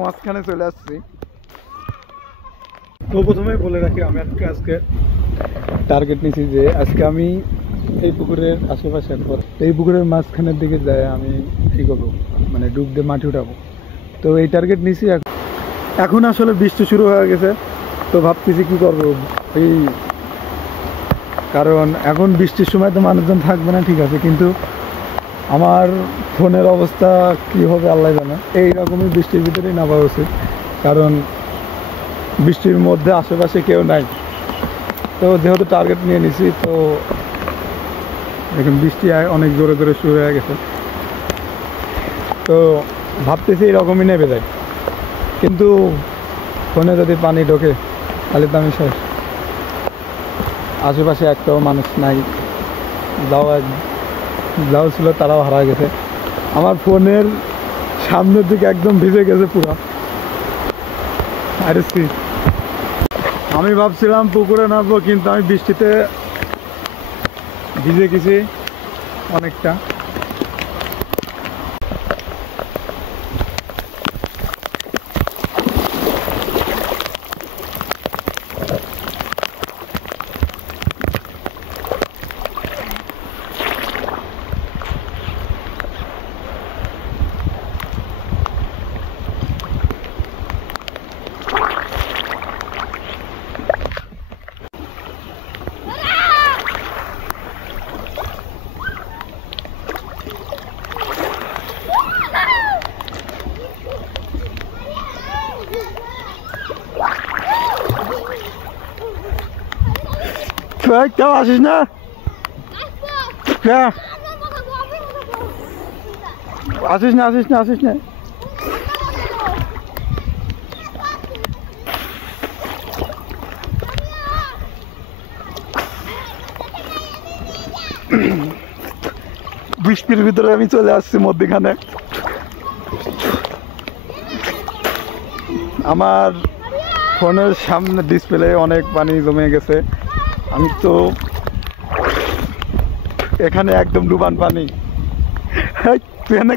মাঝখানে চলে আসছি। তো প্রথমেই বলে রাখি আমি আজকে টার্গেট নিয়েছি যে আজকে আমি এই পুকুরের আশেপাশে এই পুকুরের মাঝখানের দিকে যাই আমি কি করবো, মানে ডুব দিয়ে মাটি উঠাবো। তো এই টার্গেট নিয়েছি। এখন আসলে বৃষ্টি শুরু হয়ে গেছে, তো ভাবতেছি কি করবো এই, কারণ এখন বৃষ্টির সময় তো মানুষজন থাকবে না, ঠিক আছে, কিন্তু আমার ফোনের অবস্থা কি হবে আল্লাহ জানে। এইরকমই বৃষ্টির ভিতরেই নামা উচিত, কারণ বৃষ্টির মধ্যে আশেপাশে কেউ নাই। তো যেহেতু টার্গেট নিয়ে নিছি, তো এখন বৃষ্টি অনেক জোরে জোরে শুরু হয়ে গেছে। তো ভাবতেছি এরকমই নেমে যায়, কিন্তু ফোনে যদি পানি ঢোকে তাহলে তো আমি শেষ। আশেপাশে একটাও মানুষ নাই, যাও ছিল তারাও হারা গেছে। আমার ফোনের সামনের দিকে একদম ভিজে গেছে পুরো। আরে আমি ভাবছিলাম পুকুরে নামবো, কিন্তু আমি বৃষ্টিতে ভিজে গেছি অনেকটা। কেউ আসিস না? আসিস না, আসিস না, আসিস না। বৃষ্টির ভিতরে আমি চলে আসছি মধ্যখানে। আমার ফোনের সামনে ডিসপ্লে অনেক পানি জমে গেছে। আমি তো এখানে একদম ডুবান পানি। তুই এনে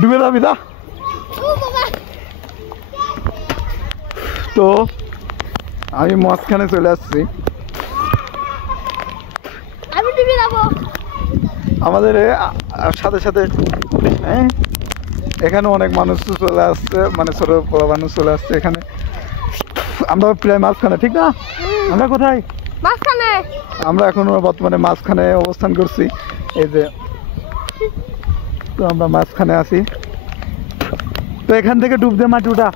ডুবে যাবি না? তো আমি মাঝখানে চলে আসছি। আমাদের সাথে সাথে এখানে অনেক মানুষ চলে আসছে, মানে ছোট বড় মানুষ চলে আসছে এখানে। আমরা প্রায় মাঝখানে, ঠিক না? আমরা কোথায়? মাঝখানে। আমরা এখন বর্তমানে মাঝখানে অবস্থান করছি। এই যে, তো আমরা মাঝখানে আছি। তো এখান থেকে ডুব দিয়ে মাটি উঠা।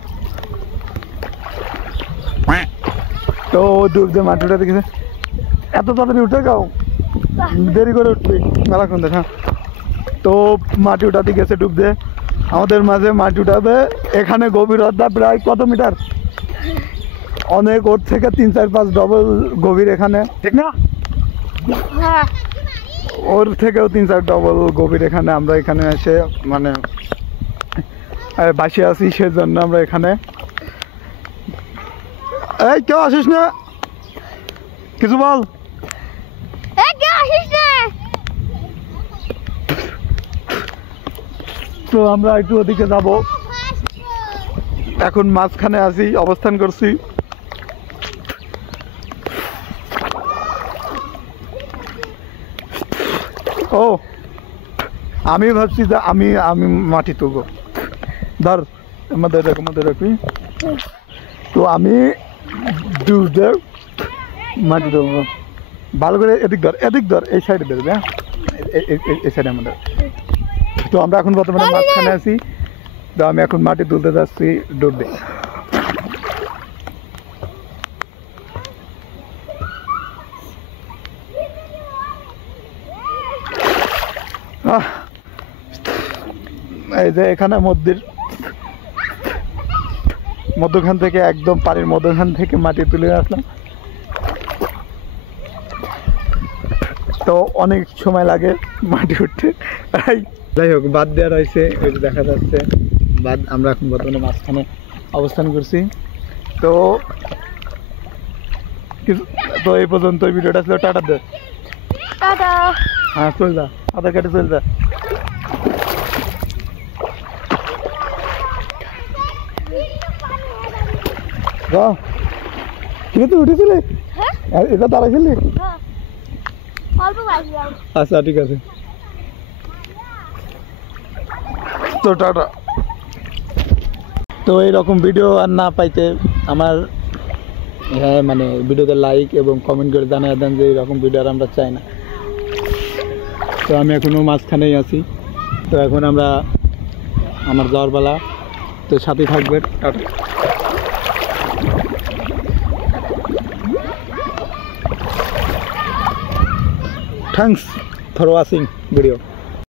তো ডুব দিয়ে মাটি উঠা দেখেছে। এত তাড়াতাড়ি উঠে যাও, দেরি করে উঠবি মেলাক্ষণ দেখা। তো মাটি উঠাতে গেছে ডুব দিয়ে। আমাদের মাঝে মাটি উঠাবে। এখানে গভীরতা প্রায় কত মিটার? অনেক, ওর থেকে 3, 4, 5 ডবল গভীর এখানে, ঠিক না? ওর থেকেও 3, 4 ডবল গভীর এখানে। আমরা এখানে এসে মানে বাসি আছি, সেজন্য আমরা এখানে। এই কেউ আসিস না? কিছু বল। তো আমরা একটু ওদিকে যাব। এখন মাঝখানে আছি, অবস্থান করছি। ও আমি ভাবছি যে আমি মাটি তুলবো। ধর মধ্যে রাখবি। তো আমি মাটি তুলবো ভালো করে। এদিক ধর এই সাইডে ধরবে। হ্যাঁ, এই সাইডে আমাদের। তো আমরা এখন বর্তমানে মাঝখানে আছি। তো আমি এখন মাটি তুলতে যাচ্ছি ডুব দিয়ে। এই যে এখানে মধ্যখান থেকে, একদম পানির মধ্যখান থেকে মাটি তুলে আসলাম। তো অনেক সময় লাগে মাটি উঠতে। যাই হোক, বাদ দেওয়া রয়েছে, ওই যে দেখা যাচ্ছে বাদ। আমরা এখন বর্তমানে মাঝখানে অবস্থান করছি। তো এই পর্যন্ত ভিডিওটা ছিল। টাটা দে। হ্যাঁ, চল যা, আধার কার্ডে চল যা। বাহ কিরে তুই উঠেছিলি এটা দাঁড়াইছিলি আচ্ছা ঠিক আছে তো টাটা তো এইরকম ভিডিও আর না পাইতে আমার হ্যাঁ মানে ভিডিওতে লাইক এবং কমেন্ট করে জানিয়ে দেন যে এইরকম ভিডিও আর আমরা চাই না তো আমি এখনও মাঝখানেই আছি তো এখন আমরা আমার যাওয়ার বেলা তো সাথে থাকবেন tata thanks for watching video